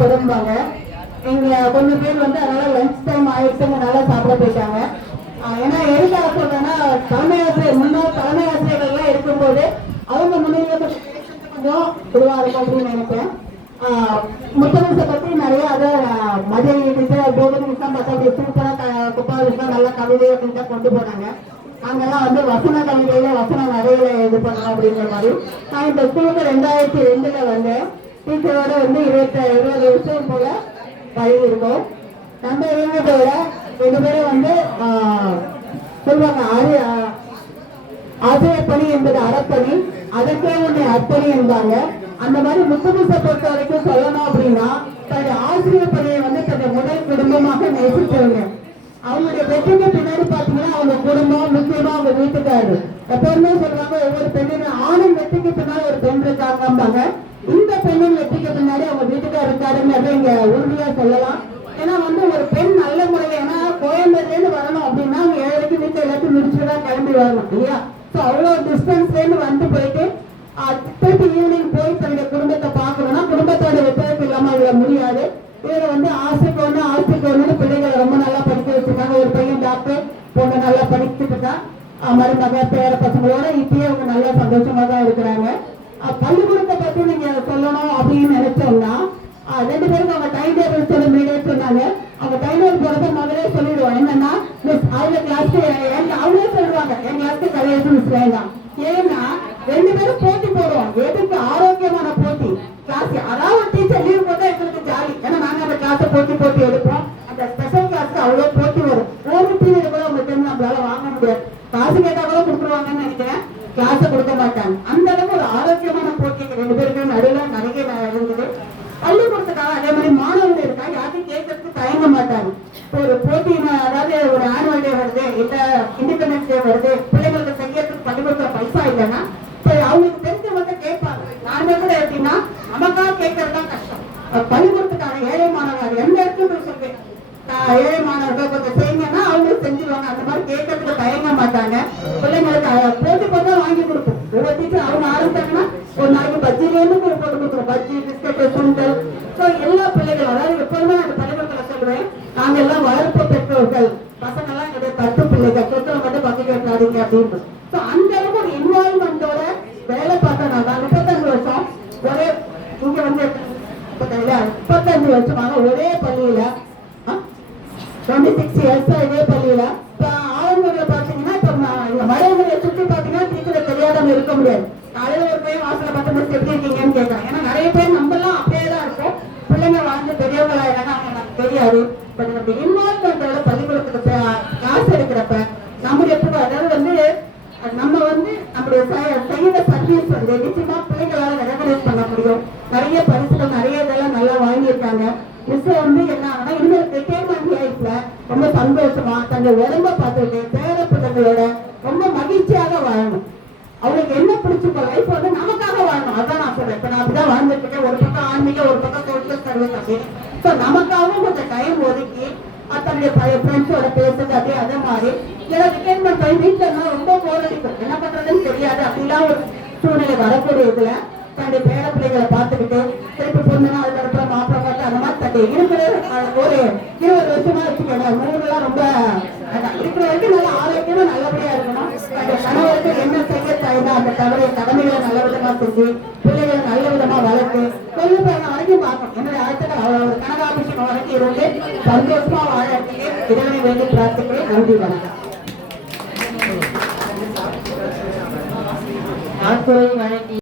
பொரும்பாங்க. எங்க கொஞ்சம் பேர் வந்து அதனால லஞ்ச் டைம் ஆயிடுச்சுங்க நல்லா சாப்பிட போயிட்டாங்க. ஏன்னா எதுக்காக சொல்றேன்னா தலைமை ஆசிரியர் முன்னாள் தலைமை ஆசிரியர்கள்லாம் இருக்கும்போது அவங்க முன்னிலையில கொஞ்சம் இதுவா இருக்கும் அப்படின்னு நினைப்பேன். முத்தமிழை பத்தி நிறைய அதை மதிய கோவிந்தம் பார்த்தா அப்படி சூப்பரா குப்பாவிலாம் நல்ல கவிதை அப்படின்னு கொண்டு போனாங்க. அங்கெல்லாம் வந்து வசன கவிதையில வசன நிறைய இது பண்ணணும் அப்படிங்கிற மாதிரி. நான் இந்த ஸ்கூலுக்கு 2002 வந்தேன். டீச்சரோட வந்து 20 வருஷம் போல பழகி இருக்கோம். நம்ம இவங்களோட 2 பேரும் வந்து சொல்லுவாங்க ஆசிரியர் பணி என்பது அறப்பணி, அதற்கே உன்னை அர்ப்பணி என்பாங்க. அந்த மாதிரி முத்தமிழை பொறுத்த வரைக்கும் சொல்லணும் அப்படின்னா தன்னுடைய ஆசிரியர் பணியை வந்து தன்னுடைய முதல் குடும்பமாக நேசிச்சவங்க. அவங்களுடைய வெற்றிக்கு பின்னாடி பாத்தீங்கன்னா அவங்க குடும்பம், முக்கியமா அவங்க வீட்டுக்காரு. எப்பவுமே சொல்லுவாங்க ஒவ்வொரு பெண்ணின் ஆணின் வெற்றிக்கு பின்னாடி ஒரு பெண் இருக்காங்க. இந்த பெண்ணின் வெற்றிக்கு பின்னாடி அவங்க வீட்டுக்காரர் இருக்காருங்கிறத இங்க உறுதியா சொல்லலாம். ஏன்னா வந்து ஒரு பெண் நல்ல முறையில ஏன்னா கோயம்பேடுல இருந்து வரணும் அப்படின்னா அவங்க 7 வீட்டுல எல்லாத்தையும் முடிச்சுதான் கிளம்பி வரணும் இல்லையா? சோ அவ்வளவு டிஸ்டன்ஸ்ல இருந்து வந்து போயிட்டு திருப்பி ஈவினிங் போய் தன்னுடைய குடும்பத்தை பார்க்கணும்னா குடும்பத்தோட ஒத்துழைப்பு இல்லாம அதுல முடியாது. இவரை வந்து ஆசைக்கு ஒண்ணு பிள்ளைகளை ரொம்ப நல்லா படிக்க வச்சிருக்காங்க. ஒரு பையன் டாக்டர் பொண்ணு நல்லா படிச்சுட்டு தான் மருமக பேர பசங்களோட இப்பயே அவங்க நல்லா சந்தோஷமா தான் இருக்கிறாங்க. பள்ளிக்கூடத்தை பத்தி நீங்க சொல்லணும் அப்படின்னு நினைச்சோம்னா 2 பேருக்கு அவங்க டைம் டேபிள் சொல்லி மீடியே சொன்னாங்க. அவங்க டைம் டேபிள் போறப்ப முதலே சொல்லிடுவோம் என்னன்னா மிஸ் அவங்க கிளாஸ்க்கு அவங்களே சொல்லுவாங்க என் கிளாஸ்க்கு கலையரசு மிஸ் வேண்டாம். ஏன்னா 2 பேரும் போட்டி போடுவோம். எதுக்கு? ஆரோக்கியமான போட்டி. கிளாஸ் அதாவது டீச்சர் லீவ் போட்டா எங்களுக்கு ஜாலி. ஏன்னா நாங்க அந்த கிளாஸை போட்டி எடுப்போம். அந்த ஸ்பெஷல் கிளாஸ்க்கு அவ்வளவு போட்டி வரும். ஒரு பீரியட் கூட உங்க டைம் நம்மளால வாங்க முடியாது. காசு கேட்டா கூட கொடுத்துருவாங்கன்னு நினைக்கிறேன். கிளாஸை கொடுக்க மாட்டாங்க. அந்த அளவுக்கு ஒரு ஆரோக்கியமான போட்டி 2 பேருக்கு நடுவில் நிறைய இருந்தது. பள்ளிக்கூடத்துக்காக அதே மாதிரி மாணவர்கள் இருக்கா யாருக்கும் கேட்கறதுக்கு தயங்க மாட்டாங்க. ஒரு போட்டி அதாவது ஒரு ஆனுவல் டே வருது, இல்ல இண்டிபெண்டன்ஸ் டே வருது, பிள்ளைங்களுக்கு செய்யறதுக்கு பள்ளிக்கூடத்துல பைசா இல்லைன்னா அவங்களுக்கு தெரிஞ்சவங்க கேட்பாங்க. நானுமே கூட எப்படின்னா நமக்காக கேட்கறது தான் கஷ்டம். பள்ளிக்கூடத்துக்கான ஏழை மாணவர்கள் எந்த இடத்துல சொல்றேன் ஏழை மாணவர்கள் கொஞ்சம் செய்யுங்கன்னா அவங்களுக்கு செஞ்சுருவாங்க. அந்த மாதிரி கேட்கறதுக்கு தயங்க மாட்டாங்க. பிள்ளைங்களுக்கு போட்டி போட்டா வாங்கி கொடுப்போம். ஒவ்வொரு டீச்சர் அவங்க ஆரம்பிச்சாங்கன்னா ஒரு நாளைக்கு பஜ்ஜிலேருந்து போட்டு கொடுக்குறோம். பஜ்ஜி, பிஸ்கட், சுண்டல். ஸோ எல்லா பிள்ளைகளும் அதாவது எப்போதுமே அந்த பள்ளிக்கூடத்துல சொல்லுவேன் நாங்க எல்லாம் வளர்ப்பு பெற்றோர்கள், பசங்க எல்லாம் எங்களுடைய கட்டு பிள்ளைகள், சொத்துல மட்டும் பக்கி கேட்காதீங்க அப்படின்னு. ஸோ அந்த அளவுக்கு ஒரு இன்வால்வ்மெண்டோட வேலை பார்த்தோம். நாங்க 35 வருஷம் ஒரே இங்க வந்து 35 வருஷமாக ஒரே பள்ளியில 26 இயர்ஸ் இதே பள்ளியில ஆளுநர்ல பாத்தீங்கன்னா இப்ப மழைகளை சுற்றி பாத்தீங்கன்னா டீச்சரை தெரியாதவங்க இருக்க முடியாது. காலையில ஒரு பையன் வாசல 10 நிமிஷம் எப்படி இருக்கீங்கன்னு கேட்கறாங்க. ஏன்னா நிறைய பேர் நம்மலாம் அப்படியே தான் இருக்கும். பிள்ளைங்க வாழ்ந்து பெரியவங்களா இல்லைன்னா அவங்க நமக்கு தெரியாது. பட் நம்ம இன்வால்வ்மெண்டோட பள்ளிக்கூடத்துக்கு கிளாஸ் எடுக்கிறப்ப நம்முடைய அதாவது வந்து நம்ம வந்து நம்முடைய செய்யற சர்வீஸ் வந்து நிச்சயமா பிள்ளைகளால ரெகனைஸ் பண்ண முடியும். நிறைய பரிசுகள் நிறைய இதெல்லாம் நல்லா வாங்கியிருக்காங்க. மிஸ் வந்து என்ன ஆகுனா இனிமேல் ரிட்டையர்மெண்ட் லைஃப்ல ரொம்ப சந்தோஷமா தங்க உடம்ப பார்த்துட்டு பேர பிள்ளைங்களோட ரொம்ப மகிழ்ச்சியாக வாழணும். அவங்களுக்கு என்ன பிடிச்சிருக்கோம் லைஃப் வந்து நமக்காக வாழணும். அதான் நான் சொல்றேன். இப்ப நான் அப்படிதான் வாழ்ந்துட்டு இருக்கேன். ஒரு பக்கம் ஆன்மீகம், ஒரு பக்கம் சோசியல் சர்வீஸ் அப்படின்னு. ஸோ நமக்காகவும் கொஞ்சம் டைம் ஒதுக்கி தன்னுடைய ஃப்ரெண்ட்ஸோட பேசுறது அப்படியே அதே மாதிரி ஏதாவது ரிட்டையர்மெண்ட் பண்ணி வீட்டுல இருந்தாலும் ரொம்ப போர் அடிக்கும். என்ன பண்றதுன்னு தெரியாது. அப்படிலாம் ஒரு சூழ்நிலை வரக்கூடிய இதுல தன்னுடைய பேர பிள்ளைகளை பார்த்துக்கிட்டு திருப்பி பொண்ணுன்னா அதுக்கப்புறம் மாப்பிள்ளை பார்த்து அந்த மாதிரி தன்னுடைய இருக்கிற ஒரு 20 வருஷமா வச்சுக்கோங்க. 3 ரொம்ப இருக்கிற வரைக்கும் நல்லா ஆரோக்கியமா நல்லபடியா இருக்கணும். அந்த கணவருக்கு என்ன செய்ய தகுந்த அந்த கடமைகளை நல்ல விதமா செஞ்சு பிள்ளைகளை நல்ல விதமா வளர்த்து கொள்ளு பையன் வரைக்கும் பார்க்கணும். என்னுடைய ஆட்சியில் ஒரு கனகாபிஷேகம் வரைக்கும் இருந்து சந்தோஷமா வாழறதுக்கு இறைவனை வேண்டி பிரார்த்திக்கிறேன். நன்றி, வணக்கம்.